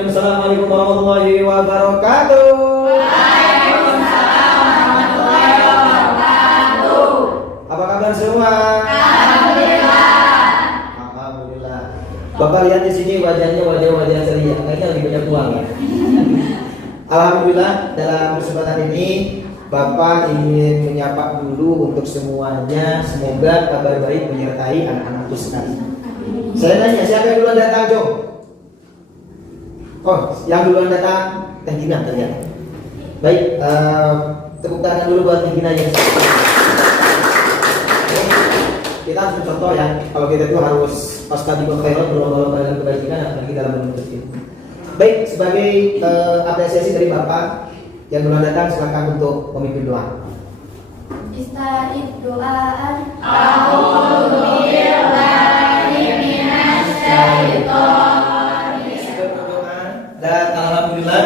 Assalamualaikum warahmatullahi wabarakatuh. Waalaikumsalam warahmatullahi wabarakatuh. Apa kabar semua? Alhamdulillah. Alhamdulillah. Bapak lihat di sini wajahnya wajah ceria, kayaknya lebih banyak uang ya. Alhamdulillah, dalam kesempatan ini Bapak ingin menyapa dulu untuk semuanya. Semoga kabar baik menyertai anak-anakku sekalian. Saya nanya, siapa yang duluan datang, Jo? Oh, yang duluan datang Teh Gina ternyata. Baik, tepuk tangan dulu buat Teh Gina ya. Kita harus mencontoh ya, kalau kita itu harus fastabiqul khairat, berlomba-lomba dalam kebajikan, apalagi dalam menuntut ilmu. Baik, sebagai apresiasi dari Bapak yang duluan datang, silakan untuk memimpin doa. Ista'id doaan. A'udzu billahi minasy syaithanir. Dan alhamdulillah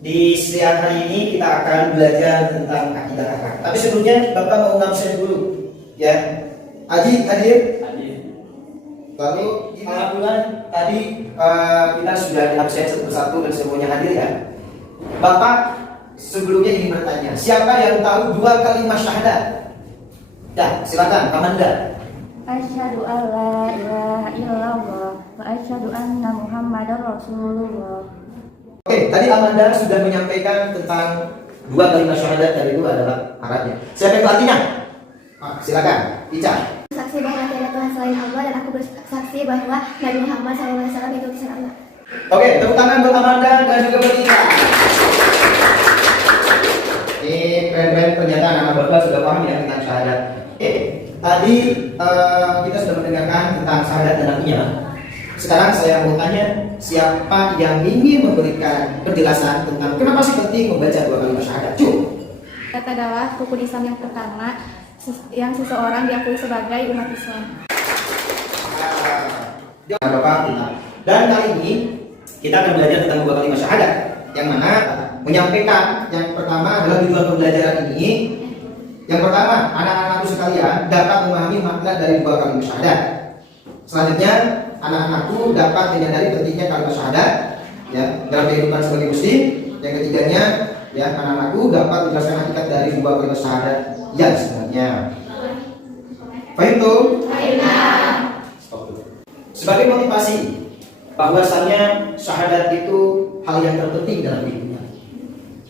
di siang hari ini kita akan belajar tentang akidah akhlak. Tapi sebelumnya Bapak mau ngabsen dulu, ya. Aji hadir. Lalu alhamdulillah tadi kita sudah diabsen satu persatu dan semuanya hadir ya. Bapak sebelumnya ingin bertanya, siapa yang tahu dua kalimat syahadat? Ya, silakan Kamanda. Asyhadu an la ilaha illallah wa asyhadu anna Muhammadar Rasulullah. Oke, tadi Amanda sudah menyampaikan tentang dua kalimat syahadat dan itu adalah Arabnya. Siapa yang artinya? Silakan, Ica. Saksi bahwa tiada Tuhan selain Allah dan aku bersaksi bahwa Nabi Muhammad SAW itu utusan Allah. Oke, tepuk tangan buat Amanda dan juga buat Ica. Ini keren-keren, ternyata anak Bapak sudah paham ya tentang syahadat. Tadi kita sudah mendengarkan tentang syahadat dan artinya. Sekarang saya mau tanya, siapa yang ingin memberikan penjelasan tentang kenapa sih penting membaca dua kalimat syahadat? Kata adalah rukun Islam yang pertama yang seseorang diakui sebagai umat Islam. Bapak, dan kali ini kita akan belajar tentang dua kalimat syahadat, yang mana menyampaikan yang pertama adalah tujuan pembelajaran ini. Yang pertama, anak-anakku sekalian dapat memahami makna dari dua kalimat syahadat. Selanjutnya, anak-anakku dapat menyadari pentingnya kalimat syahadat ya dalam kehidupan sebagai muslim. Yang ketiganya, ya anak-anakku dapat menjelaskan hakikat dari dua kalimat syahadat yang sebenarnya. Paham tuh? Sebagai motivasi bahwasannya syahadat itu hal yang terpenting dalam hidupnya.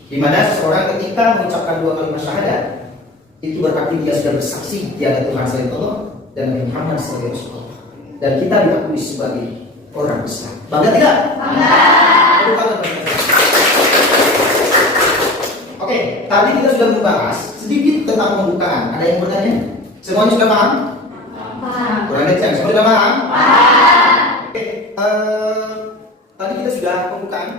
Di mana seseorang ketika mengucapkan dua kalimat syahadat itu berarti dia sudah bersaksi tiada Tuhan selain Allah dan Nabi Muhammad sebagai Rasulullah. Dan kita diakui sebagai orang Islam. Bangga tidak? Bangga. Oke, tadi kita sudah membahas sedikit tentang pembukaan. Ada yang bertanya? Semuanya sudah paham? Paham. Kurang kencang, semua sudah paham? Paham. Oke, tadi kita sudah pembukaan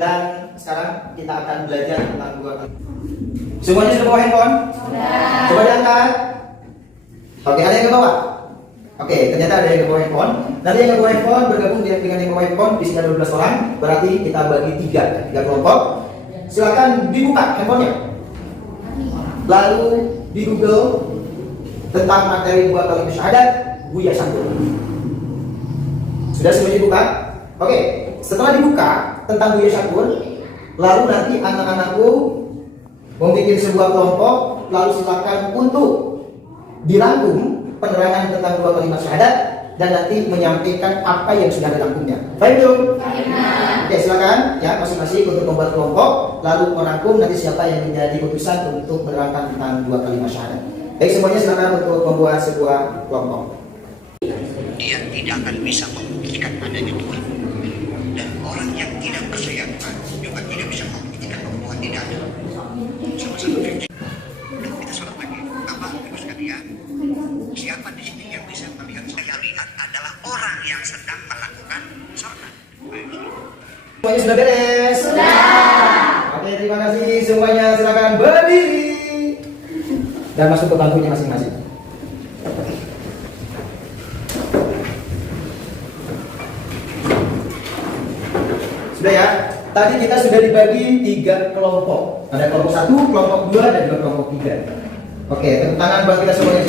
dan sekarang kita akan belajar tentang dua kali. Semuanya sudah bawa handphone? Sudah. Coba diangkat. Oke, ada yang ke bawah? Oke, ternyata ada yang bawa handphone. Nanti yang bawa handphone bergabung dengan yang bawa handphone, di sini ada 12 orang. Berarti kita bagi tiga kelompok. Silakan dibuka handphonenya. Lalu di Google tentang materi dua kalimat syahadat, Buya Santun. Sudah semuanya dibuka? Oke, setelah dibuka tentang Buya Santun, lalu nanti anak-anakku membuat sebuah kelompok, lalu silakan untuk dirangkum penerangan tentang dua kalimat syahadat dan nanti menyampaikan apa yang sudah dirangkumnya. Baik belum? Oke, silakan ya masing-masing untuk membuat kelompok lalu merangkum nanti siapa yang menjadi putusan untuk menerangkan tentang dua kalimat syahadat. Baik, semuanya silakan untuk membuat sebuah kelompok. Dia tidak akan bisa membuktikan adanya Tuhan, dan orang yang tidak percaya Tuhan juga tidak bisa membuktikan bahwa tidak ada. Sama-sama dan kita sholat lagi. Apa ibu sekalian? Siapa di sini yang bisa melihat? Saya lihat adalah orang yang sedang melakukan sholat. Semuanya sudah beres? Sudah. Oke, terima kasih semuanya. Silakan berdiri dan masuk ke bangkunya masing-masing. Sudah ya. Tadi kita sudah dibagi tiga kelompok. Ada kelompok 1, kelompok 2, dan juga kelompok 3. Oke, tepuk tangan buat kita semuanya.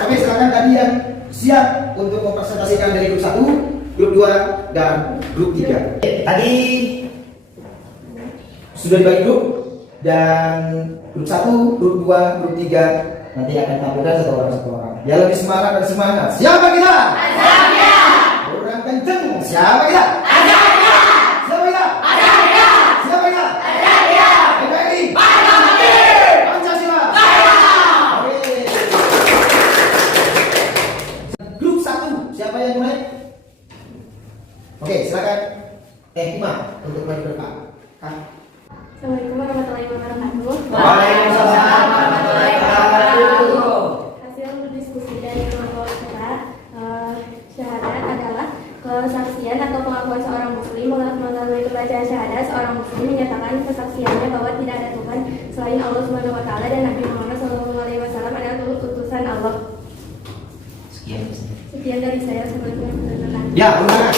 Oke, silakan tadi yang siap untuk mempresentasikan dari grup 1 grup 2, dan grup 3. Oke, tadi sudah dibagi grup, dan grup 1, grup 2, grup 3 nanti akan tampilkan satu orang. Yang lebih semangat dan semangat, siapa kita? Azabia. Kurang kenceng, siapa kita? Azabia. Siapa kita? Azabia. Siapa kita? Azabia. NKRI. Pancasila. Oke. Grup 1, siapa yang mulai? Oke, silakan. Imam untuk mulai berkah. Assalamualaikum warahmatullahi wabarakatuh. Waalaikumsalam warahmatullahi wabarakatuh. Hasil diskusi dari kelompok kita, syahadat adalah kesaksian atau pengakuan seorang muslim melalui pembacaan syahadat. Seorang muslim menyatakan kesaksiannya bahwa tidak ada Tuhan selain Allah Subhanahu wa taala dan Nabi Muhammad SAW adalah utusan Allah. Sekian dari saya. Assalamualaikum warahmatullahi wabarakatuh. Ya, benar.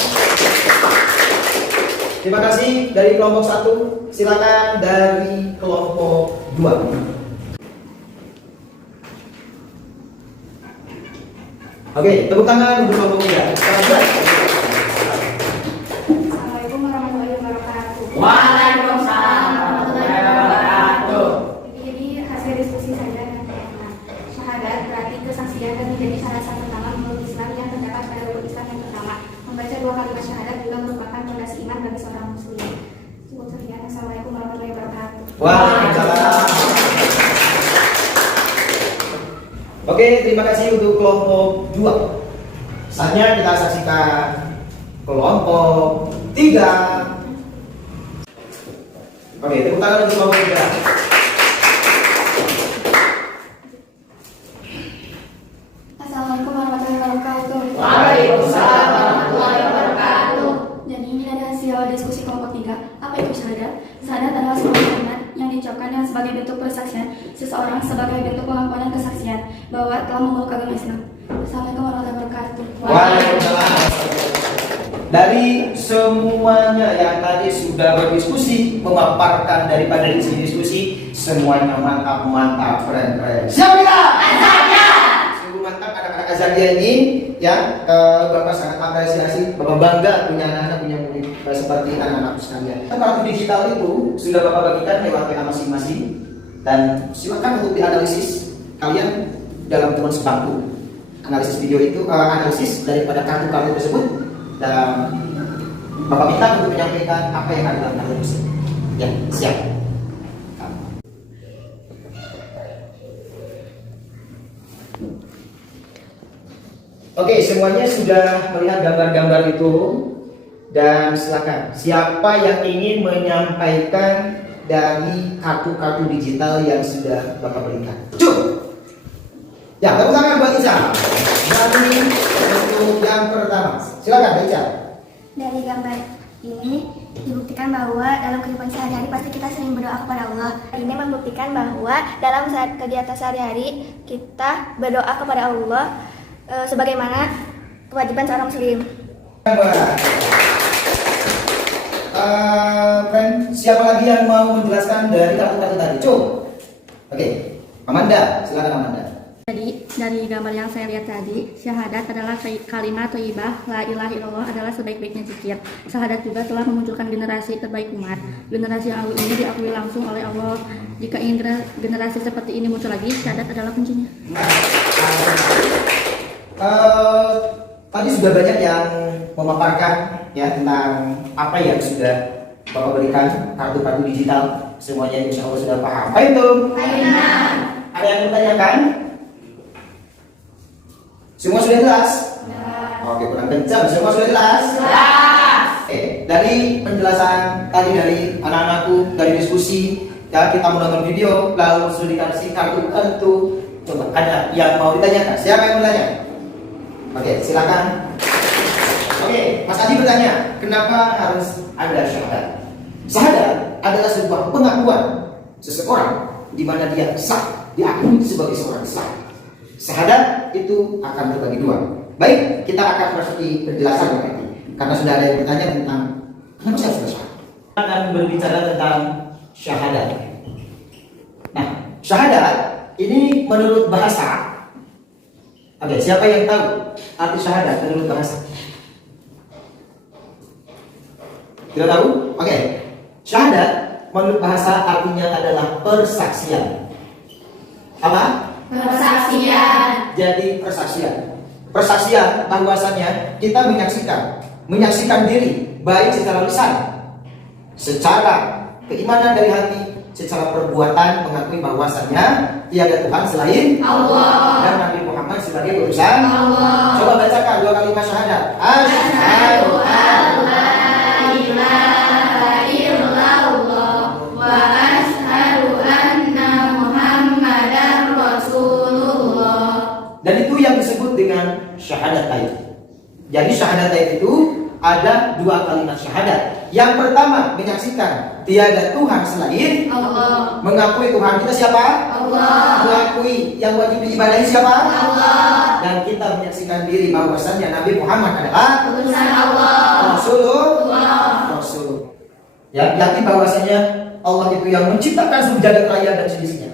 Terima kasih dari kelompok 1. Silakan dari kelompok 2. Oke, tepuk tangan untuk kelompok 3. Assalamualaikum warahmatullahi wabarakatuh. Waalaikumsalam warahmatullahi wabarakatuh. Jadi hasil diskusi saya yang pertama, syahadat berarti kesaksian dan menjadi syarat pertama menurut Islam yang terdapat pada rukun Islam yang pertama. Membaca 2 kalimat syahadat juga merupakan fondasi iman bagi seorang muslim. Cukup sekian. Assalamualaikum warahmatullahi wabarakatuh. Waalaikumsalam. Oke, terima kasih untuk kelompok 2. Saatnya kita saksikan kelompok 3. Oke, tepuk tangan untuk kelompok 3. Assalamualaikum warahmatullahi wabarakatuh. Waalaikumsalam warahmatullahi wabarakatuh. Jadi ini ada hasil diskusi kelompok 3. Apa itu syahadat? Syahadat adalah sebuah kalimat yang diucapkan yang sebagai bentuk persaksian seseorang sebagai bentuk pengakuan dan kesaksian bahwa telah memeluk agama Islam. Assalamualaikum warahmatullahi wabarakatuh. Waalaikumsalam. Dari semuanya yang tadi sudah berdiskusi, memaparkan daripada isi diskusi, semuanya mantap, keren. Siapa kita? Azabia. Sungguh mantap anak-anak Azabia ini, ya. Bapak sangat apresiasi, Bapak bangga punya anak-anak punya murid seperti anak-anak sekalian. Kartu digital itu sudah Bapak bagikan lewat WA masing-masing, dan silakan untuk dianalisis kalian dalam teman sebangku. Analisis video itu, analisis daripada kartu-kartu tersebut, dan Bapak minta untuk menyampaikan apa yang ada dalam kartu tersebut. Ya, siap. Oke, semuanya sudah melihat gambar-gambar itu, dan silakan siapa yang ingin menyampaikan dari kartu-kartu digital yang sudah Bapak berikan. Cuk. Ya, tepuk tangan buat Ica. Dari untuk yang pertama, silakan Ica. Dari gambar ini dibuktikan bahwa dalam kehidupan sehari-hari pasti kita sering berdoa kepada Allah. Ini membuktikan bahwa dalam kegiatan sehari-hari kita berdoa kepada Allah sebagaimana kewajiban seorang muslim. Siapa lagi yang mau menjelaskan dari kartu-kartu tadi? Cuk. Oke, Amanda, silakan Amanda. Jadi dari gambar yang saya lihat tadi, syahadat adalah kalimat thayyibah, la ilaha illallah adalah sebaik-baiknya zikir. Syahadat juga telah memunculkan generasi terbaik umat. Generasi yang ini diakui langsung oleh Allah. Jika ingin generasi seperti ini muncul lagi, syahadat adalah kuncinya. Tadi sudah banyak yang memaparkan ya tentang apa yang sudah Bapak berikan, kartu-kartu digital. Semuanya insya Allah sudah paham. Apa itu? Ada yang bertanyakan? Semua sudah jelas? Oke, kurang kencang. Semua sudah jelas? Dari penjelasan tadi dari anak-anakku, dari diskusi, ya kita menonton video, lalu sudah dikasih kartu. Coba ada yang mau ditanyakan? Siapa yang mau bertanya? Oke, silakan. Oke, Mas Adi bertanya, kenapa harus ada syahadat? Syahadat adalah sebuah pengakuan seseorang di mana dia sah, diakui sebagai seorang sah. Syahadat itu akan terbagi dua. Baik, kita akan masuki penjelasan nanti. Karena sudah ada yang bertanya tentang kenapa saya harus syahadat. Kita akan berbicara tentang syahadat. Nah, syahadat ini menurut bahasa. Oke, siapa yang tahu arti syahadat menurut bahasa? Tidak tahu? Oke. Syahadat menurut bahasa artinya adalah persaksian. Apa? Persaksian. Jadi persaksian. Persaksian bahwasanya kita menyaksikan diri baik secara lisan, secara keimanan dari hati, secara perbuatan mengakui bahwasanya tiada Tuhan selain Allah dan Nabi Muhammad sebagai utusan Allah. Coba bacakan 2 kalimat syahadat. Asyhadu an la ilaha illallah wa asyhadu anna Muhammadar Rasulullah. Dan itu yang disebut dengan syahadatain. Jadi syahadatain itu ada 2 kalimat syahadat. Yang pertama menyaksikan tiada Tuhan selain Allah. Mengakui Tuhan kita siapa? Allah. Mengakui yang wajib diibadahi siapa? Allah. Dan kita menyaksikan diri bahwasannya Nabi Muhammad adalah Utusan Allah. Rasulullah. Ya, yakin bahwasanya Allah itu yang menciptakan seluruh jagat raya dan seisinya.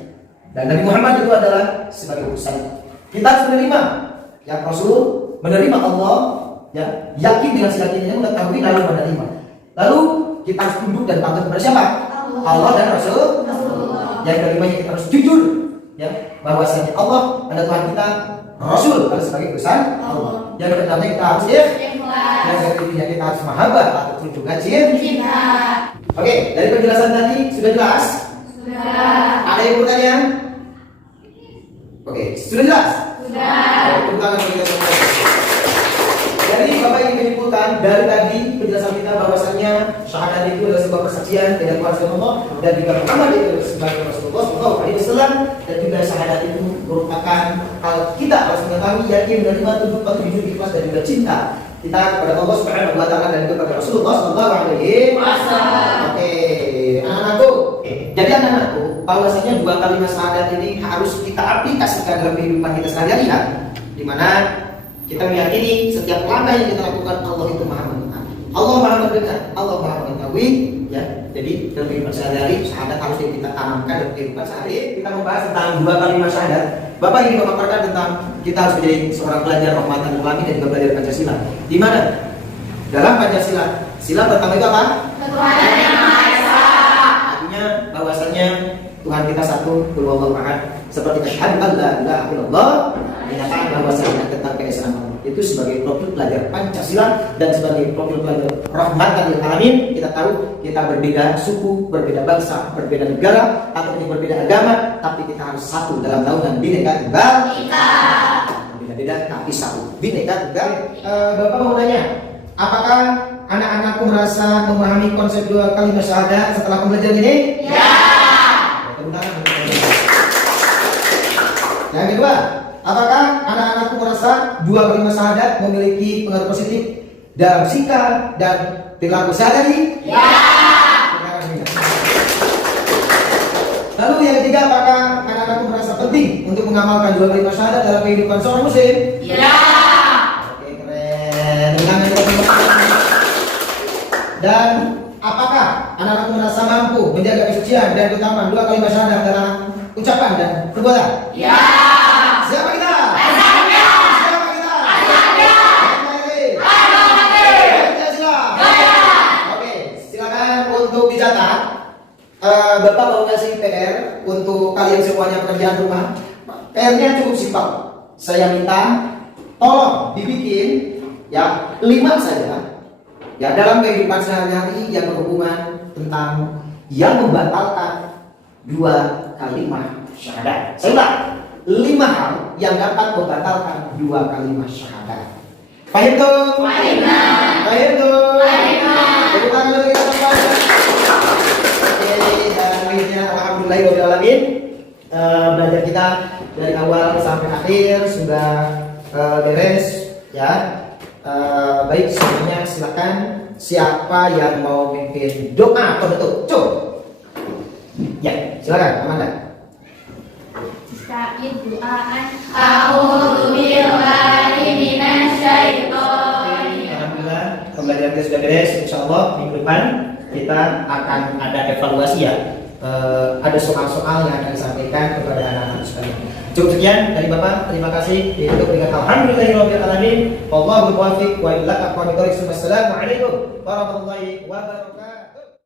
Dan Nabi Muhammad itu adalah sebagai utusan. Kita harus menerima yang Rasul, menerima Allah, ya, yakin dengan seyakinnya, mengetahui lalu menerima. Lalu kita harus tunduk dan patuh kepada siapa? Allah dan Rasul. Yang kelimanya kita harus jujur, ya, bahwasanya Allah adalah Tuhan kita, Rasul adalah sebagai utusan Allah. Yang kelimanya kita harus yang ketiga kita harus mahabbah ataupun juga cinta. Oke, dari penjelasan tadi sudah jelas? Sudah. Ada yang bertanya? Oke, sudah jelas? Sudah. Tepuk tangan bagi kita semua. Jadi Bapak ingin menyimpulkan dari tadi penjelasan kita bahwasannya syahadat itu adalah sebuah persaksian dengan Tuhan Allah dan juga Muhammad itu sebagai Rasulullah SAW, dan juga syahadat itu merupakan hal kita harus mengetahui, yakin, menerima, tunduk patuh, jujur, ikhlas dan juga cinta kita kepada Allah Subhanahu wa taala dan juga kepada Rasulullah SAW. Oke, anak-anakku. Jadi anak-anakku, bahwasanya 2 kalimat syahadat ini harus kita aplikasikan dalam kehidupan kita sehari-hari, ya. Di mana kita meyakini setiap langkah yang kita lakukan Allah itu Maha mendengar, Allah Maha mendengar, Allah Maha mengetahui, ya. Jadi dalam kehidupan sehari-hari syahadat harus kita tanamkan dalam kehidupan sehari-hari. Kita membahas tentang 2 kalimat syahadat. Bapak ingin memaparkan tentang kita harus menjadi seorang pelajar rahmatan lil alamin dan juga belajar Pancasila. Di mana dalam Pancasila, sila pertama itu apa? Ketuhanan yang Maha Esa. Artinya bahwasanya Tuhan kita satu, qul huwallahu ahad. Seperti asyhadu an la ilaha illallah, menyatakan bahwasanya tentang keesaan itu sebagai profil pelajar Pancasila dan sebagai profil pelajar rahmatan lil alamin. Kita tahu kita berbeda suku, berbeda bangsa, berbeda negara, atau berbeda agama, tapi kita harus satu dalam naungan Bhinneka Tunggal Ika. Beda-beda tapi satu, Bhinneka Tunggal. Bapak mau nanya, apakah anak-anakku merasa memahami konsep 2 kalimat syahadat setelah pembelajaran ini? Ya. Yang kedua, apakah anak-anakku merasa 2 kalimat syahadat memiliki pengaruh positif dalam sikap dan perilaku sehari-hari? Ya. Lalu yang ketiga, apakah anak-anakku merasa penting untuk mengamalkan 2 kalimat syahadat dalam kehidupan seorang muslim? Ya. Oke, keren. Dan apakah anak-anakku merasa mampu menjaga kesucian dan keutamaan 2 kalimat syahadat dalam ucapan dan perbuatan? Ya. Siapa kita? Pancasila. Siapa kita? Pancasila. Pancasila. Oke, silakan untuk dicatat. Bapak mau ngasih PR untuk kalian semuanya pekerjaan rumah. PR-nya cukup simpel. Saya minta tolong dibikin ya 5 saja. Ya, dalam kehidupan sehari-hari yang berhubungan tentang yang membatalkan 2 kalimat syahadat. Saya ulang, 5 hal yang dapat membatalkan 2 kalimat syahadat. Paham tuh? Paham tuh? Tepuk tangan dulu kita semua. Oke, dan akhirnya alhamdulillahirobbilalamin, belajar kita dari awal sampai akhir sudah beres, ya. Baik, semuanya silakan. Siapa yang mau mimpin doa penutup? Ya, silakan Amanda. Sa'id du'aan. A'udzu billahi minasyaitonir. Alhamdulillah, pembelajaran kita sudah beres. Insyaallah minggu depan kita akan ada evaluasi, ya. Ada soal-soal yang akan disampaikan kepada anak-anak sekalian. Cukup sekian dari Bapak, terima kasih. Ditutup dengan alhamdulillahirabbil alamin. Wallahu muwaffiq wa ila aqwamit thoriq. Wassalamualaikum warahmatullahi wabarakatuh.